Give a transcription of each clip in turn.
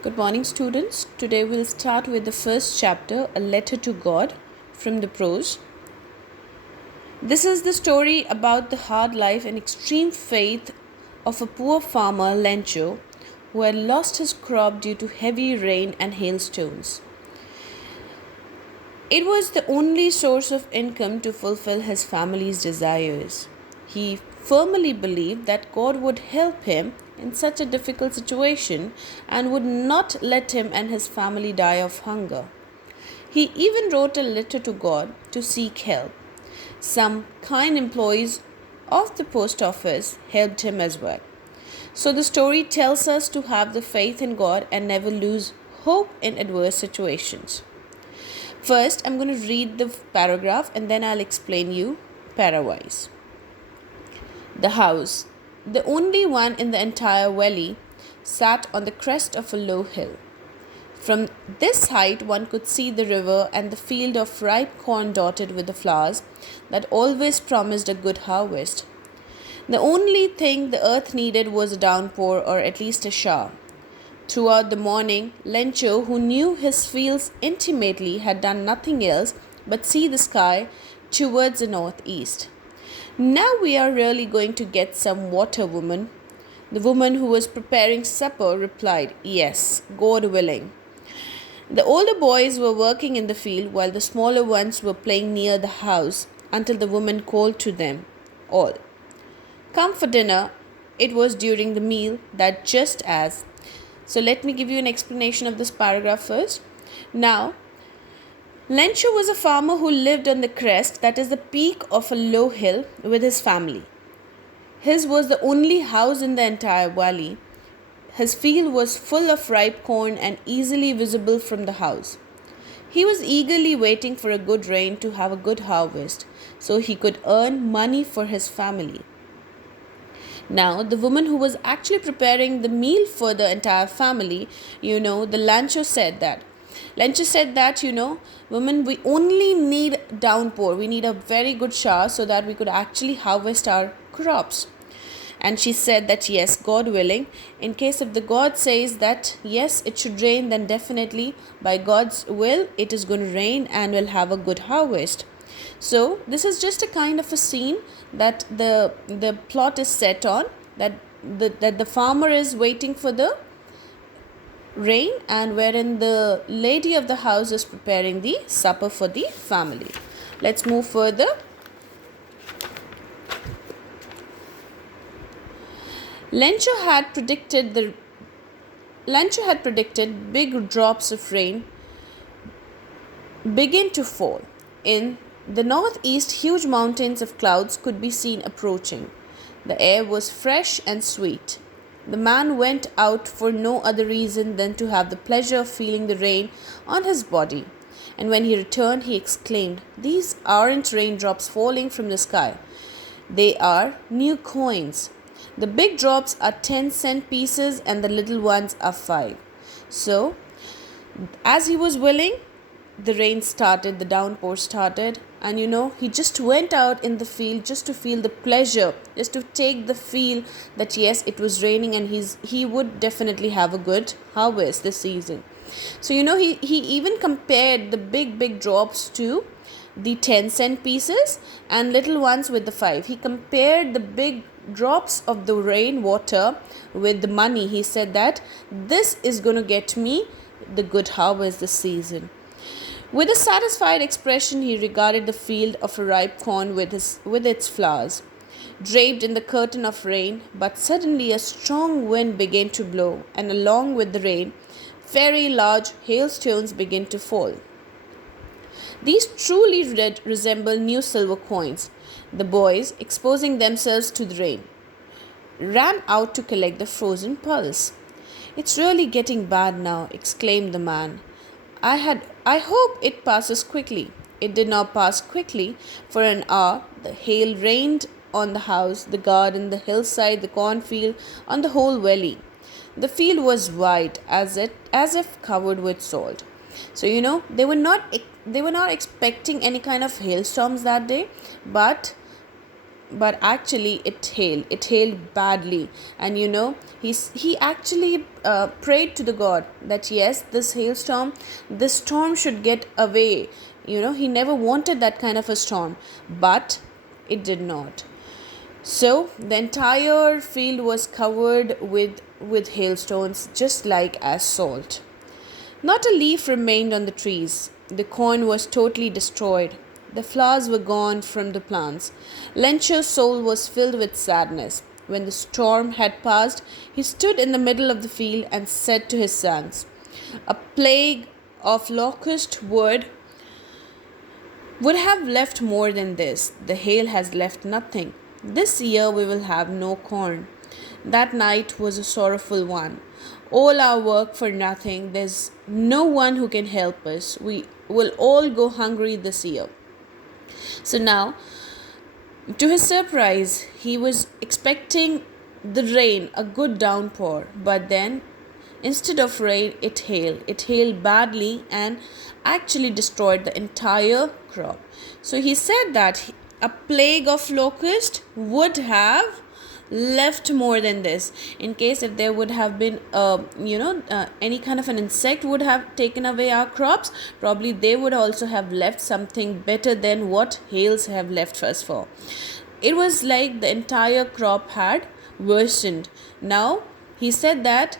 Good morning, students. Today we'll start with the first chapter, A Letter to God, from the prose. This is the story about the hard life and extreme faith of a poor farmer, Lencho, who had lost his crop due to heavy rain and hailstones. It was the only source of income to fulfill his family's desires. He firmly believed that God would help him in such a difficult situation and would not let him and his family die of hunger. He even wrote a letter to God to seek help. Some kind employees of the post office helped him as well. So the story tells us to have the faith in God and never lose hope in adverse situations. First, I'm going to read the paragraph and then I'll explain you parawise. The house, the only one in the entire valley, sat on the crest of a low hill. From this height, one could see the river and the field of ripe corn dotted with the flowers that always promised a good harvest. The only thing the earth needed was a downpour or at least a shower. Throughout the morning, Lencho, who knew his fields intimately, had done nothing else but see the sky towards the northeast. Now we are really going to get some water, woman. The woman who was preparing supper replied, Yes, God willing. The older boys were working in the field while the smaller ones were playing near the house until the woman called to them all. Come for dinner. It was during the meal that just as. So let me give you an explanation of this paragraph first. Now, Lencho was a farmer who lived on the crest, that is the peak of a low hill, with his family. His was the only house in the entire valley. His field was full of ripe corn and easily visible from the house. He was eagerly waiting for a good rain to have a good harvest, so he could earn money for his family. Now, the woman who was actually preparing the meal for the entire family, Lencho said that, woman, we only need downpour. We need a very good shower so that we could actually harvest our crops. And she said that, yes, God willing, in case if the God says that, yes, it should rain, then definitely by God's will, it is going to rain and we'll have a good harvest. So this is just a kind of a scene that the plot is set on, that the farmer is waiting for the rain and wherein the lady of the house is preparing the supper for the family. Let's move further. Lencho had predicted big drops of rain begin to fall. In the northeast, huge mountains of clouds could be seen approaching. The air was fresh and sweet. The man went out for no other reason than to have the pleasure of feeling the rain on his body. And when he returned, he exclaimed, These aren't raindrops falling from the sky. They are new coins. The big drops are 10-cent pieces and the little ones are 5. So, as he was willing, the rain started, the downpour started, and he just went out in the field just to feel the pleasure, just to take the feel that yes, it was raining and he would definitely have a good harvest this season. So he even compared the big drops to the 10-cent pieces and little ones with the 5. He compared the big drops of the rain water with the money. He said that this is going to get me the good harvest this season. With a satisfied expression, he regarded the field of ripe corn with its flowers, draped in the curtain of rain. But suddenly a strong wind began to blow, and along with the rain, very large hailstones began to fall. These truly resemble new silver coins. The boys, exposing themselves to the rain, ran out to collect the frozen pearls. It's really getting bad now, exclaimed the man. I hope it passes quickly. It did not pass quickly. For an hour, the hail rained on the house, the garden, the hillside, the cornfield, on the whole valley. The field was white, as if covered with salt. So they were not expecting any kind of hailstorms that day, but but actually it hailed badly. And he actually prayed to the god that yes, this storm should get away. He never wanted that kind of a storm, but it did not. So the entire field was covered with hailstones, just like as salt. Not a leaf remained on the trees. The corn was totally destroyed. The flowers were gone from the plants. Lencho's soul was filled with sadness. When the storm had passed, he stood in the middle of the field and said to his sons, "A plague of locust would have left more than this. The hail has left nothing. This year we will have no corn." That night was a sorrowful one. All our work for nothing. There's no one who can help us. We will all go hungry this year. So now, to his surprise, he was expecting the rain, a good downpour, but then instead of rain, it hailed. It hailed badly and actually destroyed the entire crop. So he said that a plague of locust would have left more than this. In case if there would have been any kind of an insect would have taken away our crops, probably they would also have left something better than what hails have left us for. It was like the entire crop had worsened. Now he said that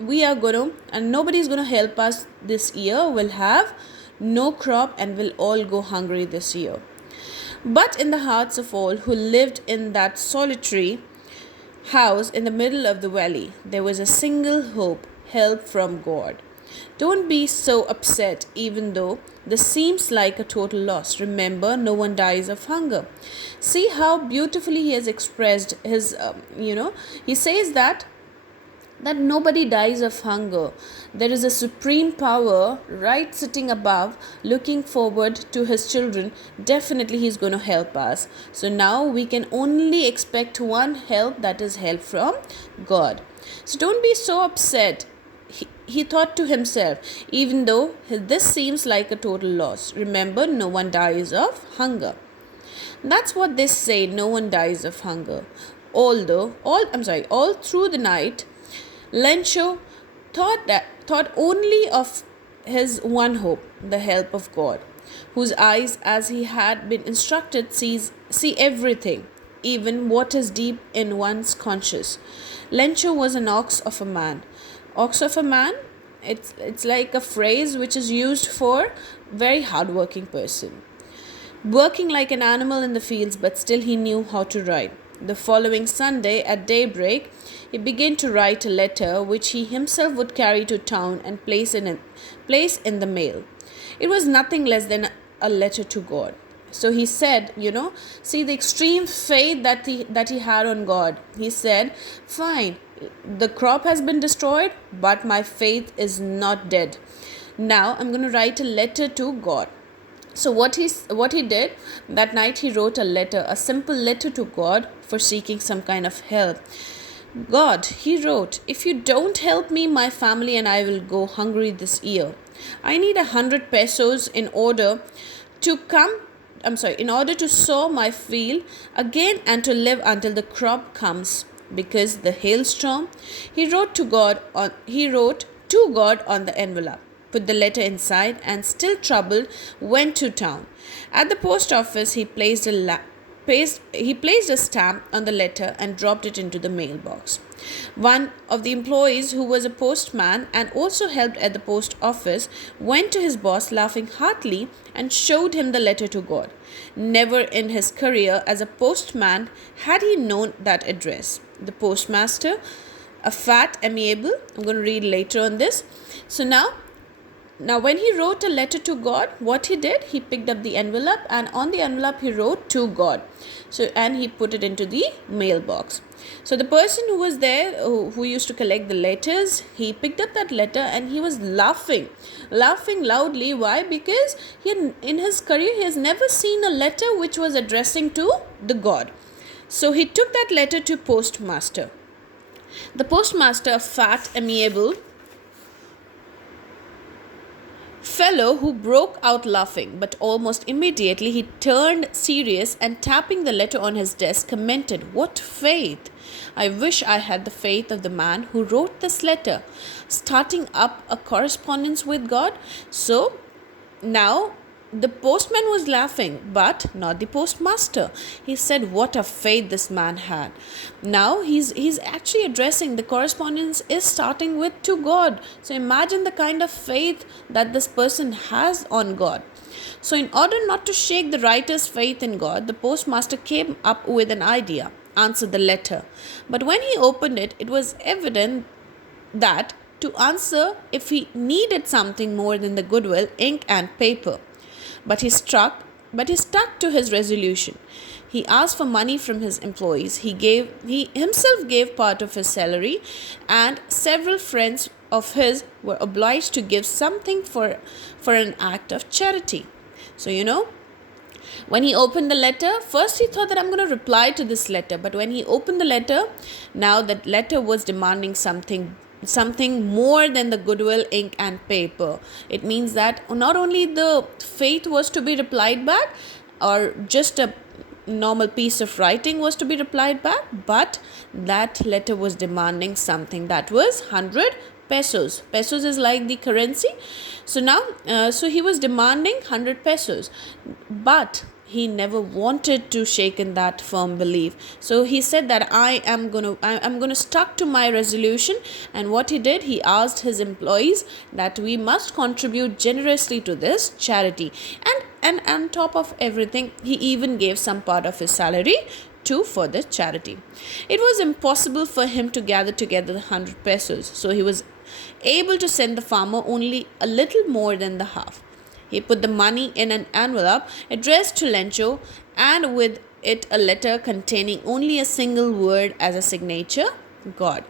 we are going to, and nobody is going to help us this year. We'll have no crop and we'll all go hungry this year. But in the hearts of all who lived in that solitary house in the middle of the valley, there was a single hope: help from God. Don't be so upset, even though this seems like a total loss. Remember, no one dies of hunger. See how beautifully he has expressed his, he says that nobody dies of hunger. There is a supreme power right sitting above, looking forward to his children. Definitely he's going to help us. So now we can only expect one help, that is help from God. So don't be so upset. He thought to himself, even though this seems like a total loss, remember, no one dies of hunger. That's what they say, no one dies of hunger. All through the night, Lencho thought only of his one hope, the help of God, whose eyes, as he had been instructed, see everything, even what is deep in one's conscience. Lencho was an ox of a man. Ox of a man, it's like a phrase which is used for very hardworking person, working like an animal in the fields, but still he knew how to ride. The following Sunday at daybreak, he began to write a letter which he himself would carry to town and place in the mail. It was nothing less than a letter to God. So he said, see the extreme faith that he had on God. He said, fine, the crop has been destroyed, but my faith is not dead. Now I'm going to write a letter to God. So what he did that night, he wrote a simple letter to God for seeking some kind of help. God, he wrote, if you don't help me, my family and I will go hungry this year. I need 100 pesos in order to sow my field again and to live until the crop comes. Because the hailstorm, he wrote to God on the envelope, put the letter inside, and still troubled, went to town. At the post office, he placed a stamp on the letter and dropped it into the mailbox. One of the employees, who was a postman and also helped at the post office, went to his boss laughing heartily and showed him the letter to God. Never in his career as a postman had he known that address. The postmaster, a fat, amiable, I'm going to read later on this. So now when he wrote a letter to God, what he did, he picked up the envelope, and on the envelope he wrote to God. And he put it into the mailbox. So the person who was there, who used to collect the letters, he picked up that letter and he was laughing loudly. Why? Because in his career he has never seen a letter which was addressing to the God. So he took that letter to postmaster. The postmaster, a fat, amiable fellow who broke out laughing, but almost immediately he turned serious and tapping the letter on his desk commented, "What faith! I wish I had the faith of the man who wrote this letter, starting up a correspondence with God." So now the postman was laughing, but not the postmaster. He said what a faith this man had. Now he's actually addressing the correspondence is starting with to God. So imagine the kind of faith that this person has on God. So in order not to shake the writer's faith in God, the postmaster came up with an idea: answer the letter. But when he opened it, it was evident that to answer if he needed something more than the goodwill, ink and paper. But he stuck to his resolution. He asked for money from his employees. He himself gave part of his salary, and several friends of his were obliged to give something for an act of charity. So when he opened the letter, first he thought that I'm going to reply to this letter. But when he opened the letter, now that letter was demanding something more than the goodwill, ink and paper. It means that not only the faith was to be replied back, or just a normal piece of writing was to be replied back, but that letter was demanding something. That was 100 pesos. Pesos is like the currency. So now so he was demanding 100 pesos, but he never wanted to shake in that firm belief. So he said that I'm gonna stuck to my resolution. And what he did, he asked his employees that we must contribute generously to this charity, and on top of everything, he even gave some part of his salary for the charity. It was impossible for him to gather together the 100 pesos, so he was able to send the farmer only a little more than the half. He put the money in an envelope addressed to Lencho, and with it a letter containing only a single word as a signature: God.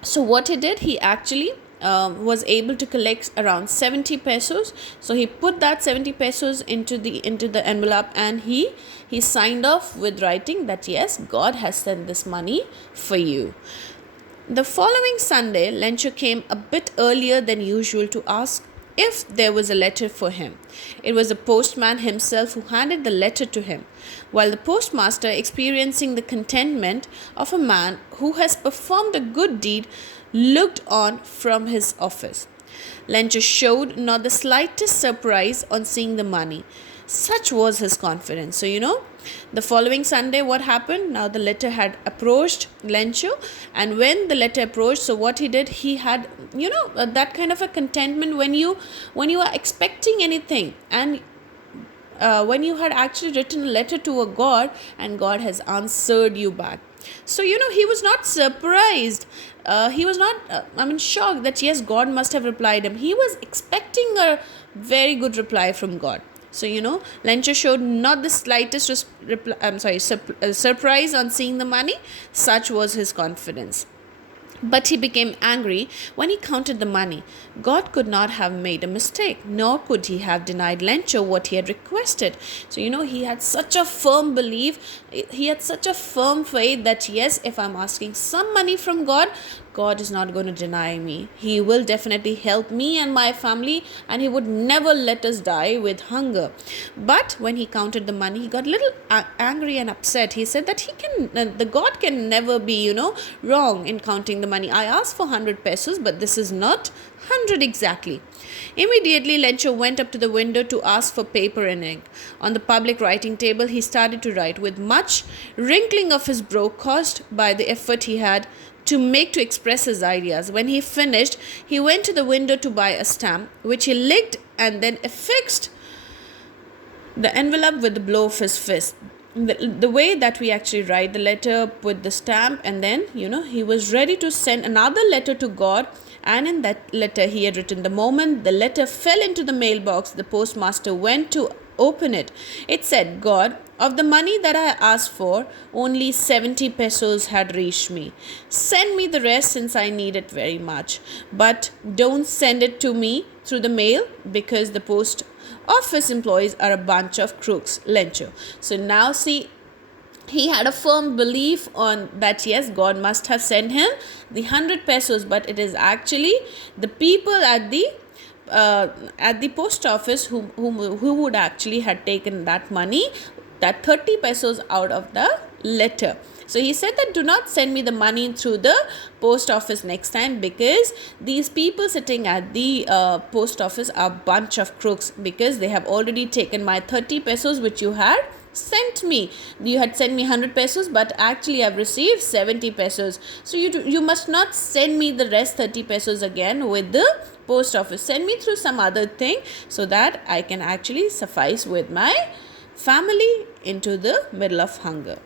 So what he did, he actually was able to collect around 70 pesos. So he put that 70 pesos into the envelope, and he signed off with writing that yes, God has sent this money for you. The following Sunday, Lencho came a bit earlier than usual to ask if there was a letter for him. It was the postman himself who handed the letter to him, while the postmaster, experiencing the contentment of a man who has performed a good deed, looked on from his office. Lencho showed not the slightest surprise on seeing the money. Such was his confidence. So the following Sunday, what happened? Now the letter had approached Lencho, and when the letter approached, so what he did, he had that kind of a contentment when you are expecting anything, and when you had actually written a letter to a God and God has answered you back. So he was not surprised. He was not shocked that yes, God must have replied him. He was expecting a very good reply from God. So Lencho showed not the slightest surprise on seeing the money. Such was his confidence. But he became angry when he counted the money. God could not have made a mistake, nor could he have denied Lencho what he had requested. So he had such a firm belief, he had such a firm faith that yes, if I'm asking some money from God, God is not going to deny me. He will definitely help me and my family, and he would never let us die with hunger. But when he counted the money, he got a little angry and upset. He said that the God can never be, wrong in counting the money. I asked for 100 pesos, but this is not 100 exactly. Immediately, Lencho went up to the window to ask for paper and ink. On the public writing table, he started to write with much wrinkling of his brow caused by the effort he had to make to express his ideas. When he finished, he went to the window to buy a stamp, which he licked and then affixed the envelope with the blow of his fist. The way that we actually write the letter with the stamp, and then he was ready to send another letter to God. And in that letter he had written, the moment the letter fell into the mailbox, the postmaster went to open it. It said, God, of the money that I asked for, only 70 pesos had reached me. Send me the rest since I need it very much. But don't send it to me through the mail, because the post office employees are a bunch of crooks. Lencho. So now see, he had a firm belief on that yes, God must have sent him the 100 pesos, but it is actually the people at the at the post office who would actually had taken that money, that 30 pesos out of the letter. So he said that do not send me the money through the post office next time, because these people sitting at the post office are a bunch of crooks, because they have already taken my 30 pesos which you had sent me. You had sent me 100 pesos, but actually I've received 70 pesos. So you must not send me the rest 30 pesos again with the post office. Send me through some other thing so that I can actually suffice with my family into the middle of hunger.